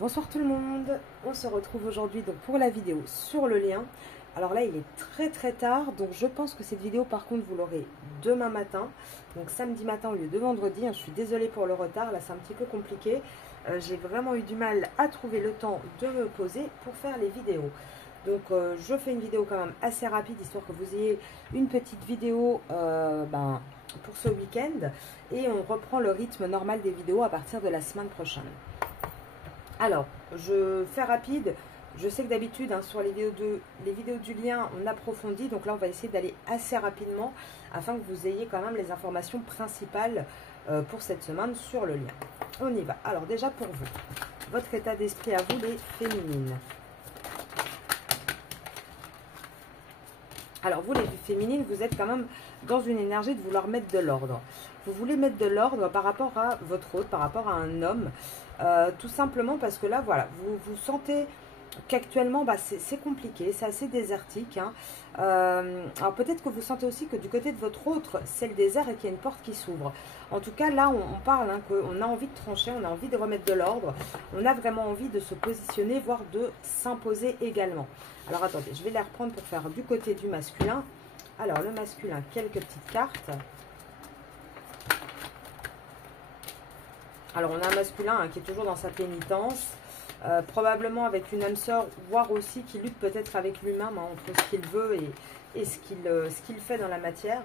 Bonsoir tout le monde, on se retrouve aujourd'hui donc pour la vidéo sur le lien. Alors là il est très tard, donc je pense que cette vidéo par contre vous l'aurez demain matin, donc samedi matin au lieu de vendredi. Je suis désolée pour le retard, là c'est un petit peu compliqué. J'ai vraiment eu du mal à trouver le temps de me poser pour faire les vidéos. Donc je fais une vidéo quand même assez rapide, histoire que vous ayez une petite vidéo pour ce week-end. Et on reprend le rythme normal des vidéos à partir de la semaine prochaine. Alors, je fais rapide. Je sais que d'habitude, sur les vidéos du lien, on approfondit. Donc là, on va essayer d'aller assez rapidement afin que vous ayez quand même les informations principales pour cette semaine sur le lien. On y va. Alors déjà pour vous, votre état d'esprit à vous, les féminines. Alors vous, les féminines, vous êtes quand même dans une énergie de vouloir mettre de l'ordre. Vous voulez mettre de l'ordre par rapport à votre hôte, par rapport à un homme. Tout simplement parce que là, voilà, vous sentez qu'actuellement, c'est compliqué, c'est assez désertique. Alors peut-être que vous sentez aussi que du côté de votre autre, c'est le désert et qu'il y a une porte qui s'ouvre. En tout cas, là, on parle qu'on a envie de trancher, on a envie de remettre de l'ordre. On a vraiment envie de se positionner, voire de s'imposer également. Alors attendez, je vais les reprendre pour faire du côté du masculin. Alors le masculin, quelques petites cartes. Alors on a un masculin qui est toujours dans sa pénitence, probablement avec une âme sœur, voire aussi qui lutte peut-être avec lui-même entre ce qu'il veut et ce qu'il fait dans la matière.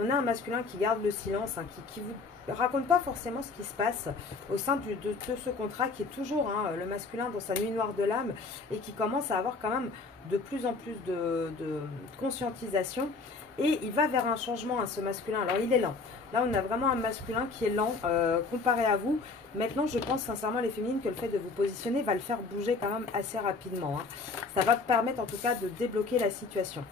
On a un masculin qui garde le silence, qui vous raconte pas forcément ce qui se passe au sein de ce contrat, qui est toujours le masculin dans sa nuit noire de l'âme et qui commence à avoir quand même de plus en plus de conscientisation. Et il va vers un changement, ce masculin. Alors, il est lent. Là, on a vraiment un masculin qui est lent comparé à vous. Maintenant, je pense sincèrement, les féminines, que le fait de vous positionner va le faire bouger quand même assez rapidement. Ça va permettre en tout cas de débloquer la situation.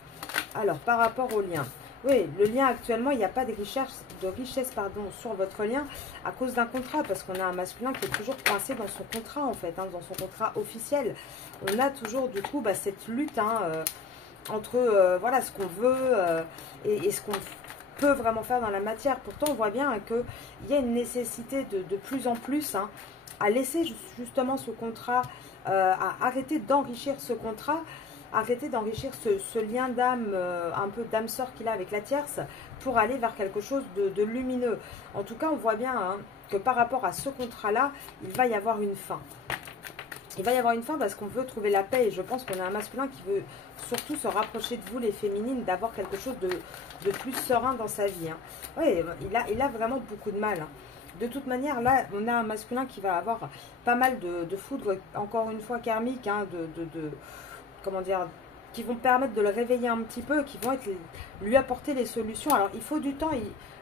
Alors, par rapport au lien. Oui, le lien actuellement, il n'y a pas de richesse sur votre lien à cause d'un contrat. Parce qu'on a un masculin qui est toujours coincé dans son contrat, en fait, dans son contrat officiel. On a toujours, du coup, cette lutte, entre voilà, ce qu'on veut et ce qu'on peut vraiment faire dans la matière. Pourtant, on voit bien qu'il y a une nécessité de plus en plus à laisser justement ce contrat, à arrêter d'enrichir ce contrat, arrêter d'enrichir ce lien d'âme, un peu d'âme sœur qu'il a avec la tierce, pour aller vers quelque chose de lumineux. En tout cas, on voit bien que par rapport à ce contrat-là, il va y avoir une fin. Il va y avoir une fin parce qu'on veut trouver la paix, et je pense qu'on a un masculin qui veut surtout se rapprocher de vous, les féminines, d'avoir quelque chose de plus serein dans sa vie. Oui, il a vraiment beaucoup de mal. De toute manière, là, on a un masculin qui va avoir pas mal de foudre, encore une fois karmique, comment dire, qui vont permettre de le réveiller un petit peu, qui vont lui apporter les solutions. Alors, il faut du temps,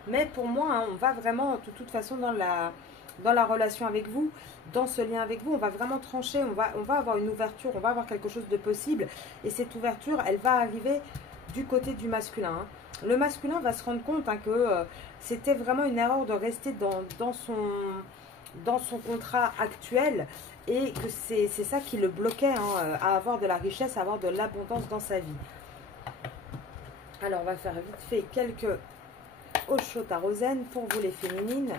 mais pour moi, on va vraiment, de toute façon, dans la relation avec vous, dans ce lien avec vous, on va vraiment trancher, on va avoir une ouverture, on va avoir quelque chose de possible, et cette ouverture, elle va arriver du côté du masculin. Le masculin va se rendre compte que c'était vraiment une erreur de rester dans son contrat actuel, et que c'est ça qui le bloquait à avoir de la richesse, à avoir de l'abondance dans sa vie. Alors on va faire vite fait quelques Osho-Tarozen pour vous, les féminines.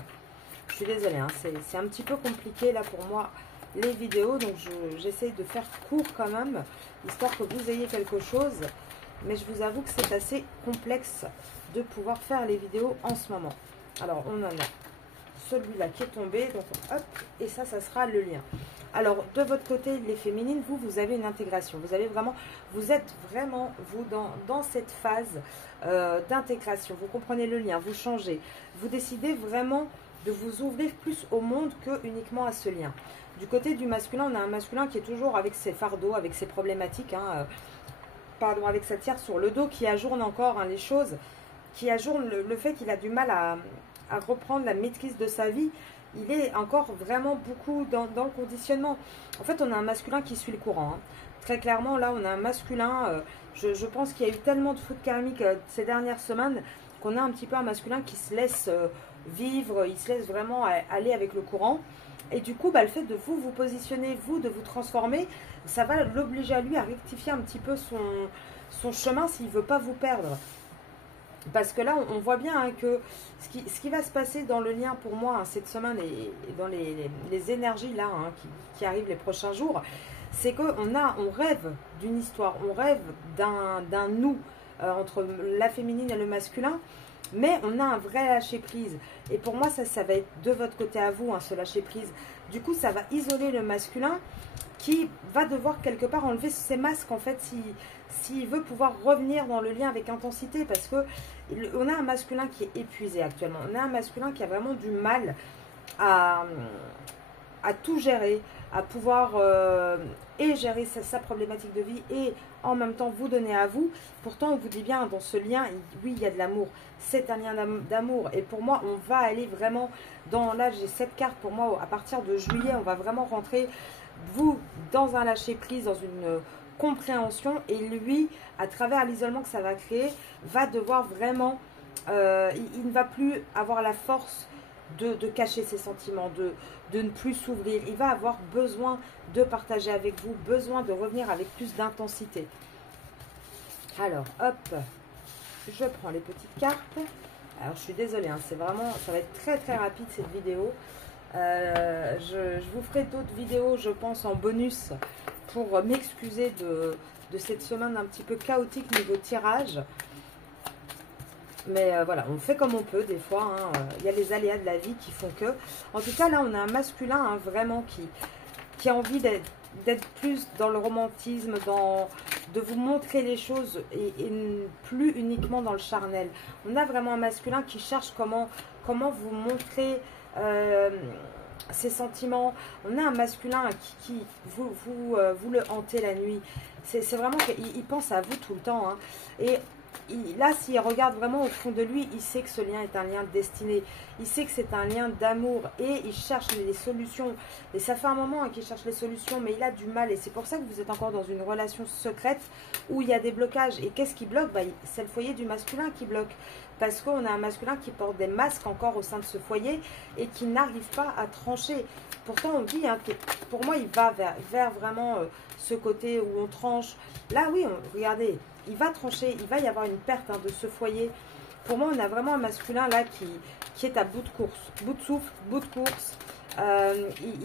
Je suis désolée, c'est un petit peu compliqué là pour moi les vidéos, donc j'essaye de faire court quand même, histoire que vous ayez quelque chose. Mais je vous avoue que c'est assez complexe de pouvoir faire les vidéos en ce moment. Alors on en a celui-là qui est tombé, donc hop, et ça sera le lien. Alors de votre côté, les féminines, vous avez une intégration. Vous êtes vraiment, vous, dans cette phase d'intégration. Vous comprenez le lien, vous changez. Vous décidez vraiment de vous ouvrir plus au monde que uniquement à ce lien. Du côté du masculin, on a un masculin qui est toujours avec ses fardeaux, avec ses problématiques, avec sa tierce sur le dos, qui ajourne encore les choses, qui ajourne le fait qu'il a du mal à reprendre la maîtrise de sa vie. Il est encore vraiment beaucoup dans le conditionnement. En fait, on a un masculin qui suit le courant. Très clairement, là, on a un masculin, je pense qu'il y a eu tellement de foudre karmique ces dernières semaines, qu'on a un petit peu un masculin qui se laisse vivre, il se laisse vraiment aller avec le courant. Et du coup, le fait de vous positionner, de vous transformer, ça va l'obliger à lui à rectifier un petit peu son chemin s'il ne veut pas vous perdre. Parce que là, on voit bien hein, que ce qui va se passer dans le lien pour moi hein, cette semaine et dans les énergies là hein, qui arrivent les prochains jours, c'est on rêve d'une histoire, on rêve d'un nous entre la féminine et le masculin, mais on a un vrai lâcher prise. Et pour moi, ça va être de votre côté à vous, hein, ce lâcher prise. Du coup, ça va isoler le masculin qui va devoir quelque part enlever ses masques en fait s'il veut pouvoir revenir dans le lien avec intensité, parce que on a un masculin qui est épuisé actuellement, on a un masculin qui a vraiment du mal à tout gérer, à pouvoir et gérer sa problématique de vie et en même temps vous donner à vous. Pourtant on vous dit bien dans ce lien, oui il y a de l'amour, c'est un lien d'amour et pour moi on va aller vraiment dans, là j'ai cette carte pour moi à partir de juillet, on va vraiment rentrer vous dans un lâcher prise, dans une compréhension et lui à travers l'isolement que ça va créer va devoir vraiment il ne va plus avoir la force de cacher ses sentiments, de ne plus s'ouvrir. Il va avoir besoin de partager avec vous, besoin de revenir avec plus d'intensité. Alors, hop, je prends les petites cartes. Alors, je suis désolée, hein, c'est vraiment, ça va être très très rapide cette vidéo. Je vous ferai d'autres vidéos, je pense, en bonus pour m'excuser de cette semaine un petit peu chaotique niveau tirage. Mais voilà, on fait comme on peut des fois. Il y a les aléas de la vie qui font que... En tout cas, là, on a un masculin hein, vraiment qui a envie d'être plus dans le romantisme, de vous montrer les choses et plus uniquement dans le charnel. On a vraiment un masculin qui cherche comment vous montrer ses sentiments. On a un masculin qui vous le hantez la nuit. C'est vraiment qu'il pense à vous tout le temps. Hein. Et là, s'il regarde vraiment au fond de lui, il sait que ce lien est un lien de destinée. Il sait que c'est un lien d'amour et il cherche les solutions. Et ça fait un moment hein, qu'il cherche les solutions, mais il a du mal. Et c'est pour ça que vous êtes encore dans une relation secrète où il y a des blocages. Et qu'est-ce qui bloque? C'est le foyer du masculin qui bloque. Parce qu'on a un masculin qui porte des masques encore au sein de ce foyer et qui n'arrive pas à trancher. Pourtant, on dit hein, que pour moi, il va vers vraiment ce côté où on tranche. Là, oui, regardez. Il va trancher, il va y avoir une perte hein, de ce foyer. Pour moi, on a vraiment un masculin là qui est à bout de course, bout de souffle, bout de course.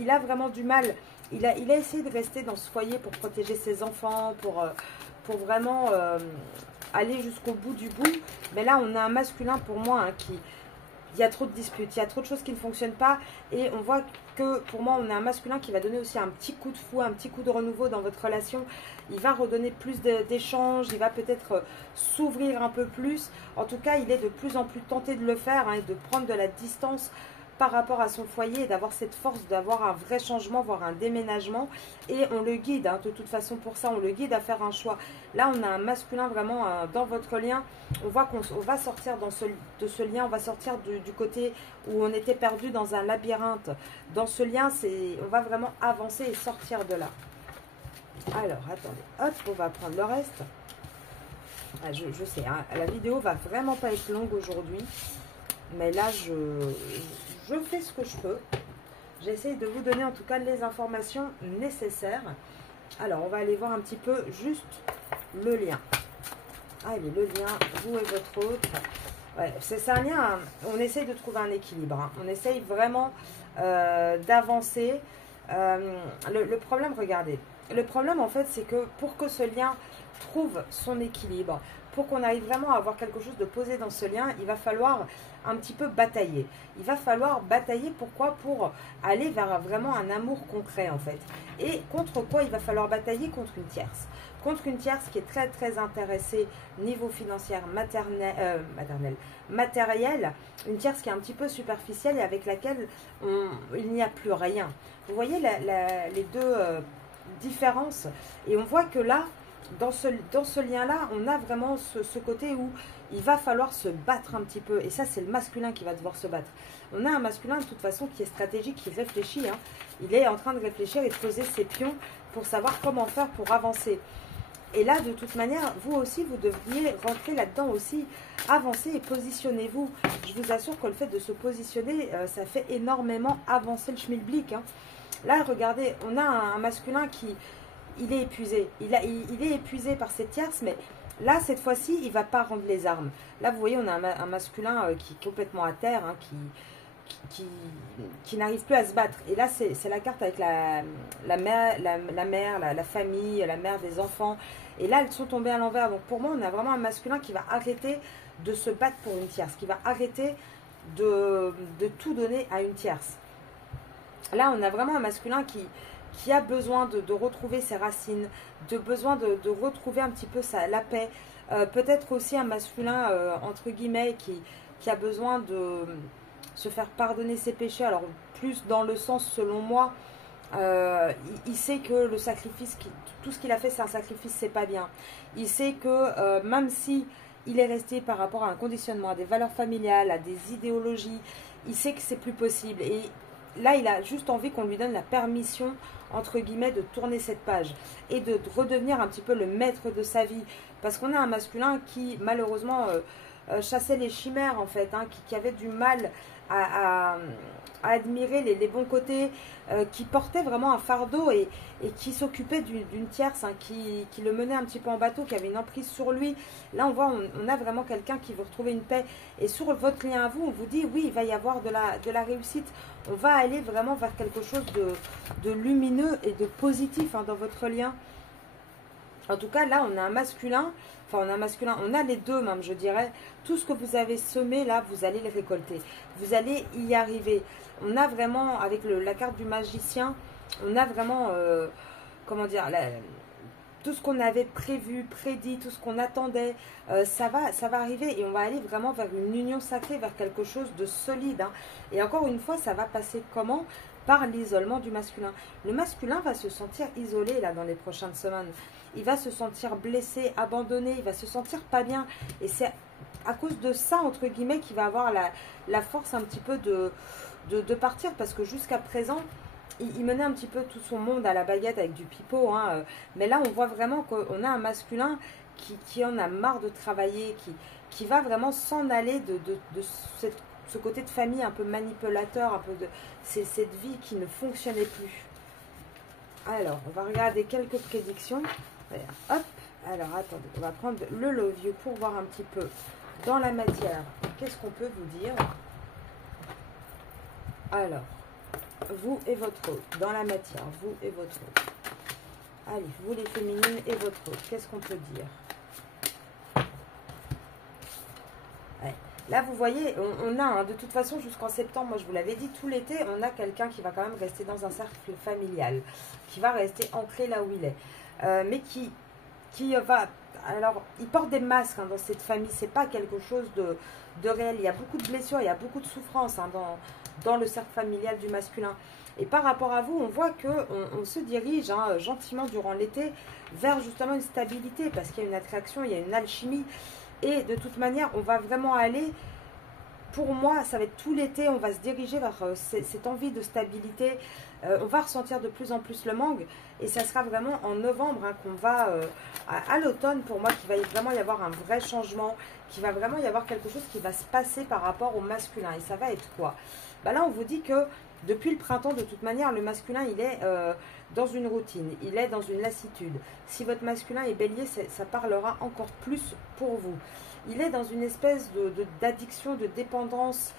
Il a vraiment du mal. Il a essayé de rester dans ce foyer pour protéger ses enfants, pour vraiment aller jusqu'au bout du bout. Mais là, on a un masculin pour moi hein, il y a trop de disputes, il y a trop de choses qui ne fonctionnent pas. Et on voit que pour moi, on a un masculin qui va donner aussi un petit coup de fou, un petit coup de renouveau dans votre relation. Il va redonner plus d'échanges, il va peut-être s'ouvrir un peu plus. En tout cas, il est de plus en plus tenté de le faire hein, et de prendre de la distance par rapport à son foyer et d'avoir cette force d'avoir un vrai changement, voire un déménagement. Et on le guide, hein, de toute façon pour ça, on le guide à faire un choix. Là, on a un masculin vraiment dans votre lien. On voit qu'on va sortir de ce lien, on va sortir du côté où on était perdu dans un labyrinthe. Dans ce lien, on va vraiment avancer et sortir de là. Alors, attendez, hop, on va prendre le reste. Ah, je sais, hein, la vidéo va vraiment pas être longue aujourd'hui. Mais là, je fais ce que je peux. J'essaie de vous donner en tout cas les informations nécessaires. Alors, on va aller voir un petit peu juste le lien. Allez, le lien, vous et votre autre. Ouais, c'est un lien, on essaye de trouver un équilibre. Hein. On essaye vraiment d'avancer. Le problème, regardez. Le problème, en fait, c'est que pour que ce lien trouve son équilibre, pour qu'on arrive vraiment à avoir quelque chose de posé dans ce lien, il va falloir un petit peu batailler. Il va falloir batailler, pourquoi? Pour aller vers vraiment un amour concret en fait. Et contre quoi il va falloir batailler? Contre une tierce. Contre une tierce qui est très très intéressée niveau financier, matériel. Une tierce qui est un petit peu superficielle et avec laquelle il n'y a plus rien. Vous voyez les deux différences. Et on voit que là, dans ce lien-là, on a vraiment ce côté où il va falloir se battre un petit peu. Et ça, c'est le masculin qui va devoir se battre. On a un masculin, de toute façon, qui est stratégique, qui réfléchit. Hein. Il est en train de réfléchir et de poser ses pions pour savoir comment faire pour avancer. Et là, de toute manière, vous aussi, vous devriez rentrer là-dedans aussi, avancer et positionnez-vous. Je vous assure que le fait de se positionner, ça fait énormément avancer le schmilblick. Hein. Là, regardez, on a un masculin qui... Il est épuisé. Il est épuisé par cette tierce, mais Là, cette fois-ci, il ne va pas rendre les armes. Là, vous voyez, on a un masculin qui est complètement à terre, hein, qui n'arrive plus à se battre. Et là, c'est la carte avec la mère, la famille, la mère des enfants. Et là, elles sont tombées à l'envers. Donc pour moi, on a vraiment un masculin qui va arrêter de se battre pour une tierce, qui va arrêter de tout donner à une tierce. Là, on a vraiment un masculin qui a besoin de retrouver ses racines, besoin de retrouver un petit peu la paix. Peut-être aussi un masculin, entre guillemets, qui a besoin de se faire pardonner ses péchés. Alors, plus dans le sens, selon moi, il sait que le sacrifice, tout ce qu'il a fait, c'est un sacrifice, c'est pas bien. Il sait que même si il est resté par rapport à un conditionnement, à des valeurs familiales, à des idéologies, il sait que c'est plus possible. Et là, il a juste envie qu'on lui donne la permission, entre guillemets, de tourner cette page et de redevenir un petit peu le maître de sa vie. Parce qu'on a un masculin qui, malheureusement, chassait les chimères, en fait, hein, qui avait du mal à admirer les bons côtés, qui portait vraiment un fardeau et qui s'occupait d'une tierce, hein, qui le menait un petit peu en bateau, qui avait une emprise sur lui. Là, on voit, on a vraiment quelqu'un qui veut retrouver une paix. Et sur votre lien à vous, on vous dit, oui, il va y avoir de la réussite. On va aller vraiment vers quelque chose de lumineux et de positif, hein, dans votre lien. En tout cas, là, on a un masculin, on a les deux même, je dirais. Tout ce que vous avez semé, là, vous allez le récolter. Vous allez y arriver. On a vraiment, avec la carte du magicien, on a vraiment, comment dire, tout ce qu'on avait prévu, prédit, tout ce qu'on attendait, ça va arriver et on va aller vraiment vers une union sacrée, vers quelque chose de solide, hein. Et encore une fois, ça va passer comment? Par l'isolement du masculin. Le masculin va se sentir isolé là dans les prochaines semaines. Il va se sentir blessé, abandonné, il va se sentir pas bien. Et c'est à cause de ça, entre guillemets, qu'il va avoir la force un petit peu de partir. Parce que jusqu'à présent, il menait un petit peu tout son monde à la baguette avec du pipeau, hein. Mais là, on voit vraiment qu'on a un masculin qui en a marre de travailler, qui va vraiment s'en aller de ce côté de famille un peu manipulateur, un peu de cette vie qui ne fonctionnait plus. Alors, on va regarder quelques prédictions. Hop, alors attendez, on va prendre le Love You pour voir un petit peu dans la matière. Qu'est-ce qu'on peut vous dire? Alors, vous et votre autre, dans la matière, vous et votre autre. Allez, vous les féminines et votre autre, qu'est-ce qu'on peut dire? Ouais. Là, vous voyez, on a, hein, de toute façon, jusqu'en septembre, moi je vous l'avais dit, tout l'été, on a quelqu'un qui va quand même rester dans un cercle familial, qui va rester ancré là où il est, mais qui va... Alors, il porte des masques, hein, dans cette famille, c'est pas quelque chose de réel. Il y a beaucoup de blessures, il y a beaucoup de souffrances, hein, dans le cercle familial du masculin. Et par rapport à vous, on voit qu'on se dirige, hein, gentiment durant l'été vers justement une stabilité, parce qu'il y a une attraction, il y a une alchimie. Et de toute manière, on va vraiment aller, pour moi, ça va être tout l'été, on va se diriger vers cette envie de stabilité. On va ressentir de plus en plus le manque. Et ça sera vraiment en novembre, hein, qu'on va, à l'automne, pour moi, qu'il va vraiment y avoir un vrai changement, qu'il va vraiment y avoir quelque chose qui va se passer par rapport au masculin. Et ça va être quoi? Bah là, on vous dit que depuis le printemps, de toute manière, le masculin, il est dans une routine, il est dans une lassitude. Si votre masculin est bélier, ça parlera encore plus pour vous. Il est dans une espèce d'addiction, de dépendance.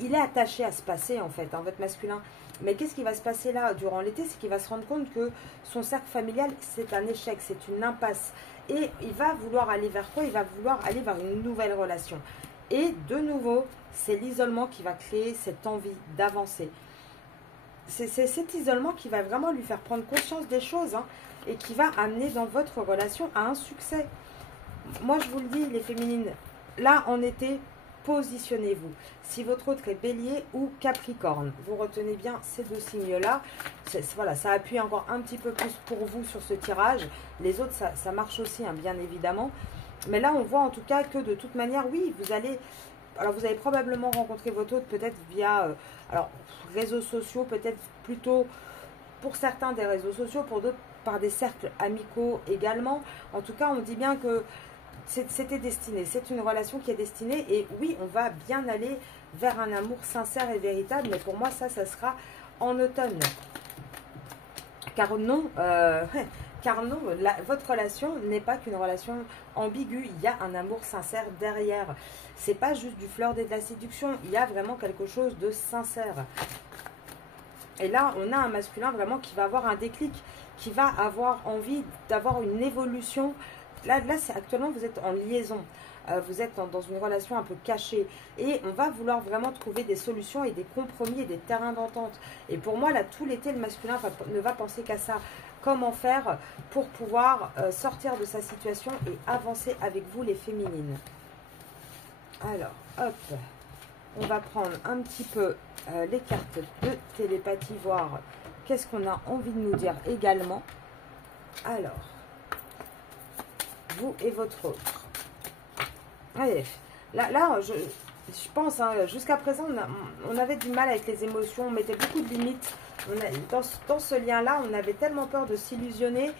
Il est attaché à se passer, en fait, hein, votre masculin. Mais qu'est-ce qui va se passer là durant l'été? C'est qu'il va se rendre compte que son cercle familial, c'est un échec, c'est une impasse. Et il va vouloir aller vers quoi? Il va vouloir aller vers une nouvelle relation. Et de nouveau, c'est l'isolement qui va créer cette envie d'avancer. C'est cet isolement qui va vraiment lui faire prendre conscience des choses, hein, et qui va amener dans votre relation à un succès. Moi, je vous le dis, les féminines, là, en été, positionnez-vous. Si votre autre est bélier ou capricorne, vous retenez bien ces deux signes-là. Voilà, ça appuie encore un petit peu plus pour vous sur ce tirage. Les autres, ça marche aussi, hein, bien évidemment. Mais là, on voit en tout cas que de toute manière, oui, vous allez... Alors, vous allez probablement rencontrer votre autre peut-être via réseaux sociaux, peut-être plutôt pour certains des réseaux sociaux, pour d'autres par des cercles amicaux également. En tout cas, on dit bien que c'était destiné. C'est une relation qui est destinée. Et oui, on va bien aller vers un amour sincère et véritable. Mais pour moi, ça sera en automne. Car non, car non, votre relation n'est pas qu'une relation ambiguë. Il y a un amour sincère derrière. C'est pas juste du flirt et de la séduction. Il y a vraiment quelque chose de sincère. Et là, on a un masculin vraiment qui va avoir un déclic, qui va avoir envie d'avoir une évolution. Là actuellement, vous êtes en liaison. Vous êtes dans une relation un peu cachée. Et on va vouloir vraiment trouver des solutions et des compromis et des terrains d'entente. Et pour moi, là, tout l'été, le masculin ne va penser qu'à ça. Comment faire pour pouvoir sortir de sa situation et avancer avec vous, les féminines. Alors, hop. On va prendre un petit peu les cartes de télépathie, voir qu'est-ce qu'on a envie de nous dire également. Alors, vous et votre autre. Allez, là je pense, hein, jusqu'à présent, on avait du mal avec les émotions, on mettait beaucoup de limites. Dans ce lien-là, on avait tellement peur de s'illusionner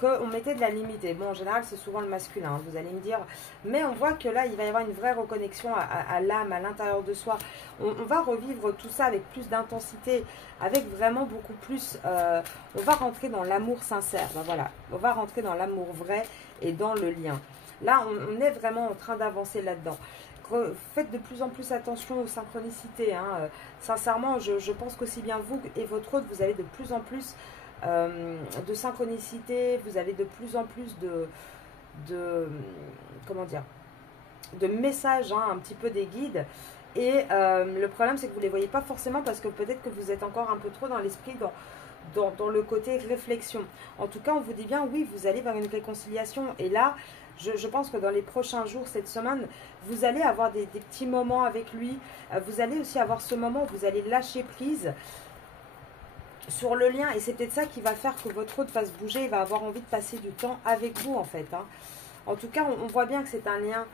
qu'on mettait de la limite. Et bon, en général, c'est souvent le masculin, hein, vous allez me dire. Mais on voit que là, il va y avoir une vraie reconnexion à l'âme, à l'intérieur de soi. On va revivre tout ça avec plus d'intensité, avec vraiment beaucoup plus... on va rentrer dans l'amour sincère. Ben voilà, on va rentrer dans l'amour vrai et dans le lien. Là, on est vraiment en train d'avancer là-dedans. Faites de plus en plus attention aux synchronicités. Hein. Sincèrement, je pense qu'aussi bien vous et votre autre, vous avez de plus en plus de synchronicité, vous avez de plus en plus comment dire, de messages, hein, un petit peu des guides. Et le problème, c'est que vous ne les voyez pas forcément parce que peut-être que vous êtes encore un peu trop dans l'esprit, dans le côté réflexion. En tout cas, on vous dit bien, oui, vous allez vers une réconciliation. Et là, je pense que dans les prochains jours, cette semaine, vous allez avoir des petits moments avec lui. Vous allez aussi avoir ce moment où vous allez lâcher prise sur le lien. Et c'est peut-être ça qui va faire que votre autre va se bouger. Il va avoir envie de passer du temps avec vous, en fait. Hein. En tout cas, on voit bien que c'est un lien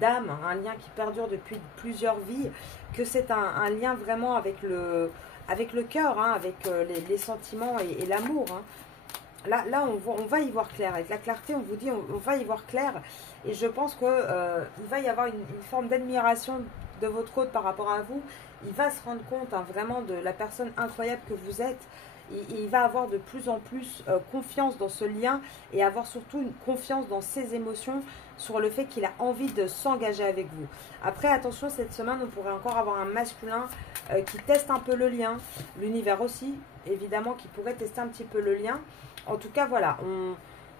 d'âme, un lien qui perdure depuis plusieurs vies, que c'est un lien vraiment avec le cœur, hein, avec les sentiments et l'amour. Hein. Là on va y voir clair. Avec la clarté, on vous dit, on va y voir clair. Et je pense qu'il va y avoir une forme d'admiration de votre autre par rapport à vous. Il va se rendre compte, hein, vraiment de la personne incroyable que vous êtes. Il va avoir de plus en plus confiance dans ce lien et avoir surtout une confiance dans ses émotions sur le fait qu'il a envie de s'engager avec vous. Après, attention, cette semaine, on pourrait encore avoir un masculin qui teste un peu le lien. L'univers aussi, évidemment, qui pourrait tester un petit peu le lien. En tout cas, voilà,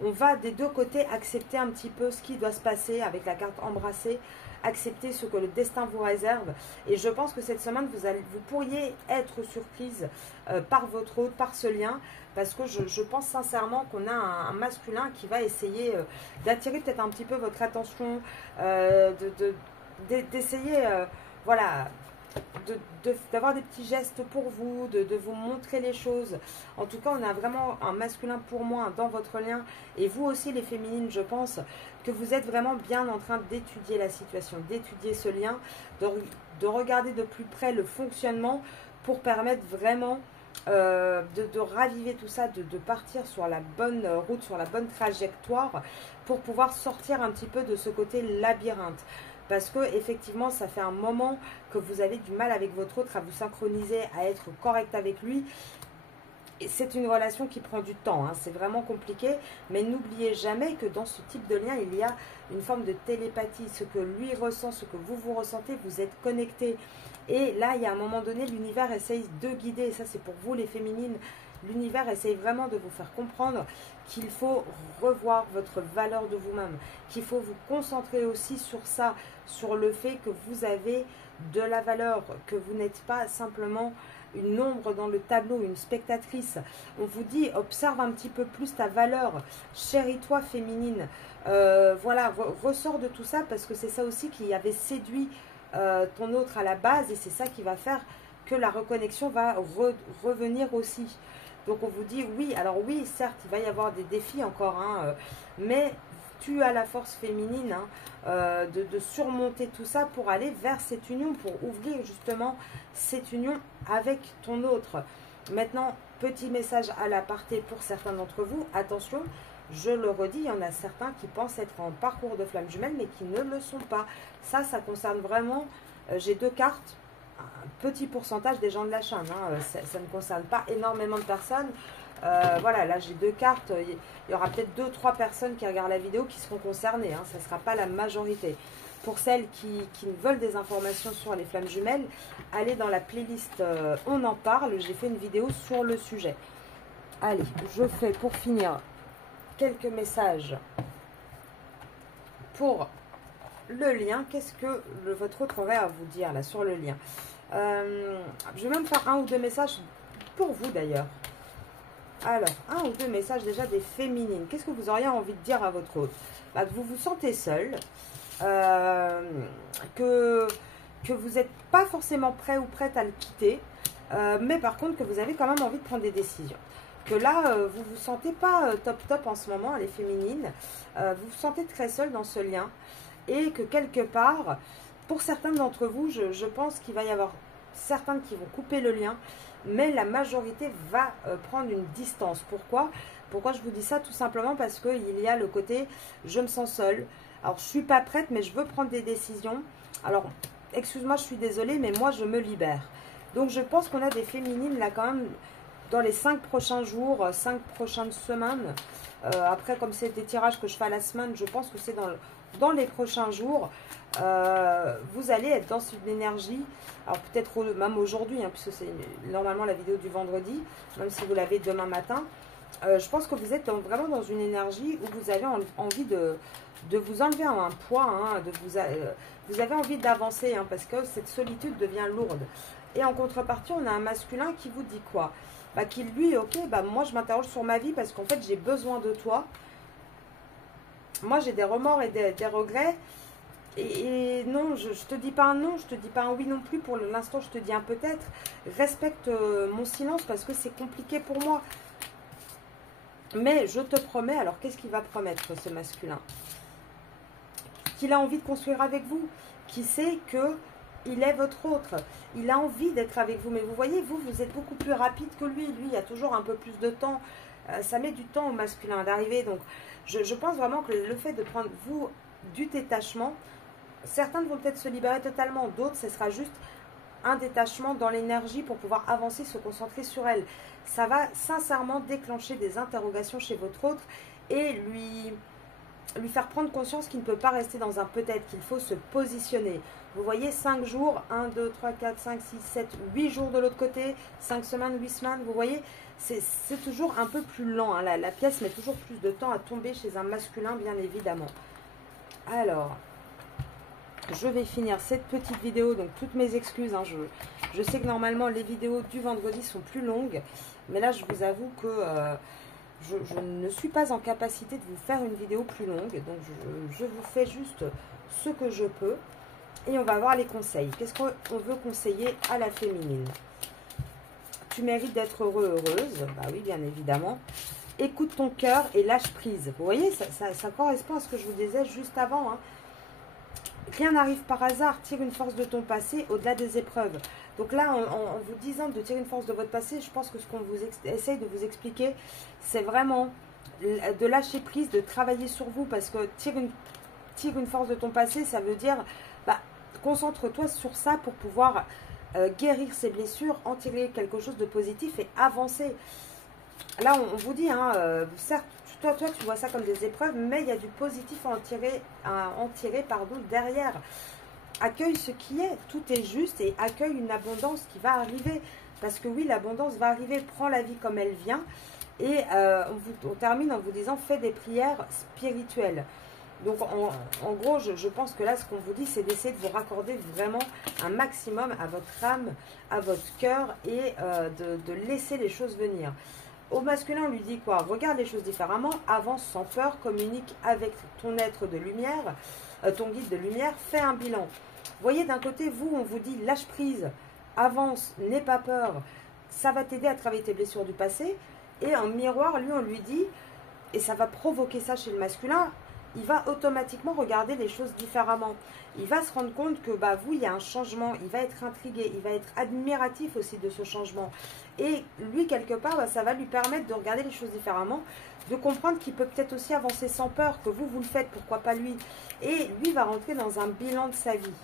on va des deux côtés accepter un petit peu ce qui doit se passer avec la carte embrasser, accepter ce que le destin vous réserve. Et je pense que cette semaine, vous pourriez être surprise par votre autre, par ce lien, parce que je pense sincèrement qu'on a un masculin qui va essayer d'attirer peut-être un petit peu votre attention, d'essayer, voilà, d'avoir des petits gestes pour vous, de vous montrer les choses. En tout cas, on a vraiment un masculin pour moi dans votre lien. Et vous aussi, les féminines, je pense que vous êtes vraiment bien en train d'étudier la situation, d'étudier ce lien, de regarder de plus près le fonctionnement pour permettre vraiment de raviver tout ça, de partir sur la bonne route, sur la bonne trajectoire pour pouvoir sortir un petit peu de ce côté labyrinthe. Parce que effectivement, ça fait un moment que vous avez du mal avec votre autre à vous synchroniser, à être correct avec lui. Et c'est une relation qui prend du temps, hein, c'est vraiment compliqué. Mais n'oubliez jamais que dans ce type de lien, il y a une forme de télépathie. Ce que lui ressent, ce que vous ressentez, vous êtes connectés. Et là, il y a un moment donné, l'univers essaye de guider. Et ça, c'est pour vous les féminines. L'univers essaye vraiment de vous faire comprendre qu'il faut revoir votre valeur de vous-même, qu'il faut vous concentrer aussi sur ça, sur le fait que vous avez de la valeur, que vous n'êtes pas simplement une ombre dans le tableau, une spectatrice. On vous dit, observe un petit peu plus ta valeur, chéris-toi féminine. Voilà, ressors de tout ça parce que c'est ça aussi qui avait séduit ton autre à la base et c'est ça qui va faire que la reconnexion va revenir aussi. Donc on vous dit oui, alors oui, certes, il va y avoir des défis encore, hein, mais tu as la force féminine hein, de surmonter tout ça pour aller vers cette union, pour ouvrir justement cette union avec ton autre. Maintenant, petit message à l'aparté pour certains d'entre vous, attention, je le redis, il y en a certains qui pensent être en parcours de flamme jumelle, mais qui ne le sont pas. Ça concerne vraiment, j'ai deux cartes. petit pourcentage des gens de la chaîne. Hein. Ça ne concerne pas énormément de personnes. Voilà, là j'ai 2 cartes. Il y aura peut-être 2-3 personnes qui regardent la vidéo qui seront concernées. Hein. Ça ne sera pas la majorité. Pour celles qui veulent des informations sur les flammes jumelles, allez dans la playlist On en parle. J'ai fait une vidéo sur le sujet. Allez, je fais pour finir quelques messages pour le lien. Qu'est-ce que votre autre aurait à vous dire là sur le lien? Je vais même faire 1 ou 2 messages pour vous d'ailleurs. Alors, 1 ou 2 messages déjà des féminines. Qu'est-ce que vous auriez envie de dire à votre autre? Bah, que vous vous sentez seul, que vous n'êtes pas forcément prêt ou prête à le quitter, mais par contre que vous avez quand même envie de prendre des décisions. Que là, vous ne vous sentez pas top en ce moment, les féminines. Vous vous sentez très seul dans ce lien. Et que quelque part, pour certains d'entre vous, je pense qu'il va y avoir certains qui vont couper le lien, mais la majorité va prendre une distance. Pourquoi je vous dis ça? Tout simplement parce qu'il y a le côté « je me sens seule ». Alors, je ne suis pas prête, mais je veux prendre des décisions. Alors, excuse-moi, je suis désolée, mais moi, je me libère. Donc, je pense qu'on a des féminines, là, quand même, dans les 5 prochains jours, 5 prochaines semaines. Après, comme c'est des tirages que je fais à la semaine, je pense que c'est dans les prochains jours. Vous allez être dans une énergie, alors peut-être même aujourd'hui, hein, puisque c'est normalement la vidéo du vendredi, même si vous l'avez demain matin. Je pense que vous êtes vraiment dans une énergie où vous avez envie de vous enlever un poids, hein, vous avez envie d'avancer, hein, parce que cette solitude devient lourde. Et en contrepartie, on a un masculin qui vous dit quoi? Bah, qui lui, ok, bah, moi je m'interroge sur ma vie parce qu'en fait j'ai besoin de toi. Moi j'ai des remords et des regrets. Et non, je te dis pas un non, je te dis pas un oui non plus. Pour l'instant, je te dis un peut-être. Respecte mon silence parce que c'est compliqué pour moi. Mais je te promets, alors qu'est-ce qu'il va promettre ce masculin? Qu'il a envie de construire avec vous, qui sait que il est votre autre, il a envie d'être avec vous. Mais vous voyez, vous êtes beaucoup plus rapide que lui. Lui, il y a toujours un peu plus de temps. Ça met du temps au masculin d'arriver. Donc, je pense vraiment que le fait de prendre, vous, du détachement, certains vont peut-être se libérer totalement. D'autres, ce sera juste un détachement dans l'énergie pour pouvoir avancer, se concentrer sur elle. Ça va sincèrement déclencher des interrogations chez votre autre et lui faire prendre conscience qu'il ne peut pas rester dans un peut-être, qu'il faut se positionner. Vous voyez, 5 jours, 1, 2, 3, 4, 5, 6, 7, 8 jours de l'autre côté, 5 semaines, 8 semaines, vous voyez, c'est toujours un peu plus lent. Hein. La pièce met toujours plus de temps à tomber chez un masculin, bien évidemment. Alors, je vais finir cette petite vidéo, donc toutes mes excuses. Hein, je sais que normalement, les vidéos du vendredi sont plus longues, mais là, je vous avoue que je ne suis pas en capacité de vous faire une vidéo plus longue, donc je vous fais juste ce que je peux. Et on va voir les conseils. Qu'est-ce qu'on veut conseiller à la féminine? Tu mérites d'être heureux, heureuse. Bah oui, bien évidemment. Écoute ton cœur et lâche prise. Vous voyez, ça correspond à ce que je vous disais juste avant. Hein. Rien n'arrive par hasard. Tire une force de ton passé au-delà des épreuves. Donc là, en vous disant de tirer une force de votre passé, je pense que ce qu'on essaye de vous expliquer, c'est vraiment de lâcher prise, de travailler sur vous. Parce que tire une force de ton passé, ça veut dire... Bah, concentre-toi sur ça pour pouvoir guérir ces blessures, en tirer quelque chose de positif et avancer. Là, on vous dit, hein, certes, toi, tu vois ça comme des épreuves, mais il y a du positif à en tirer derrière. Accueille ce qui est, tout est juste et accueille une abondance qui va arriver. Parce que oui, l'abondance va arriver, prends la vie comme elle vient. Et on termine en vous disant, fais des prières spirituelles. Donc, en gros, je pense que là, ce qu'on vous dit, c'est d'essayer de vous raccorder vraiment un maximum à votre âme, à votre cœur et de laisser les choses venir. Au masculin, on lui dit quoi? Regarde les choses différemment, avance sans peur, communique avec ton être de lumière, ton guide de lumière, fais un bilan. Vous voyez, d'un côté, vous, on vous dit lâche prise, avance, n'aie pas peur, ça va t'aider à travailler tes blessures du passé. Et en miroir, lui, on lui dit, et ça va provoquer ça chez le masculin, il va automatiquement regarder les choses différemment. Il va se rendre compte que bah, vous, il y a un changement. Il va être intrigué, il va être admiratif aussi de ce changement. Et lui, quelque part, bah, ça va lui permettre de regarder les choses différemment, de comprendre qu'il peut peut-être aussi avancer sans peur, que vous le faites, pourquoi pas lui. Et lui va rentrer dans un bilan de sa vie.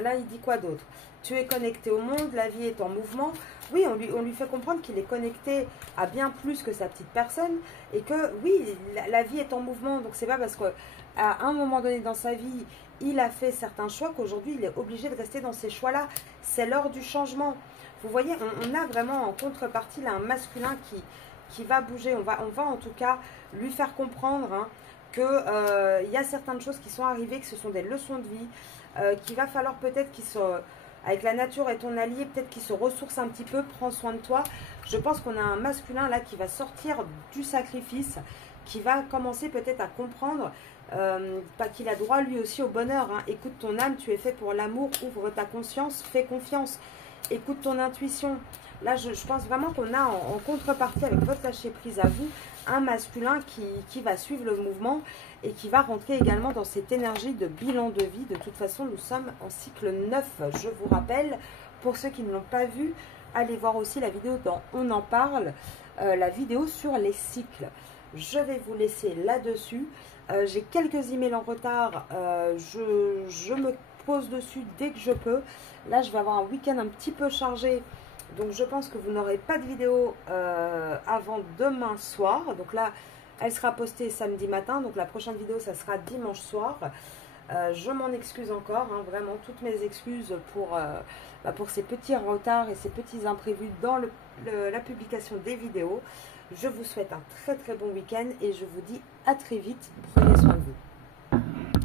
Là, il dit quoi d'autre? Tu es connecté au monde, la vie est en mouvement. Oui, on lui fait comprendre qu'il est connecté à bien plus que sa petite personne et que oui, la vie est en mouvement. Donc, c'est pas parce qu'à un moment donné dans sa vie, il a fait certains choix qu'aujourd'hui, il est obligé de rester dans ces choix-là. C'est l'heure du changement. Vous voyez, on a vraiment en contrepartie là un masculin qui va bouger. On va en tout cas lui faire comprendre hein, que y a certaines choses qui sont arrivées, que ce sont des leçons de vie, qu'il va falloir peut-être avec la nature et ton allié, peut-être qu'il se ressource un petit peu, prends soin de toi. Je pense qu'on a un masculin là qui va sortir du sacrifice, qui va commencer peut-être à comprendre pas qu'il a droit lui aussi au bonheur. Hein. Écoute ton âme, tu es fait pour l'amour, ouvre ta conscience, fais confiance, écoute ton intuition. Là, je pense vraiment qu'on a en contrepartie avec votre lâcher prise à vous, un masculin qui va suivre le mouvement et qui va rentrer également dans cette énergie de bilan de vie. De toute façon, nous sommes en cycle 9, je vous rappelle. Pour ceux qui ne l'ont pas vu, allez voir aussi la vidéo dans On en parle, la vidéo sur les cycles. Je vais vous laisser là-dessus. J'ai quelques emails en retard, je me pose dessus dès que je peux. Là, je vais avoir un week-end un petit peu chargé. Donc je pense que vous n'aurez pas de vidéo avant demain soir. Donc là, elle sera postée samedi matin. Donc la prochaine vidéo, ça sera dimanche soir. Je m'en excuse encore. Hein, vraiment, toutes mes excuses pour ces petits retards et ces petits imprévus dans la publication des vidéos. Je vous souhaite un très très bon week-end et je vous dis à très vite. Prenez soin de vous.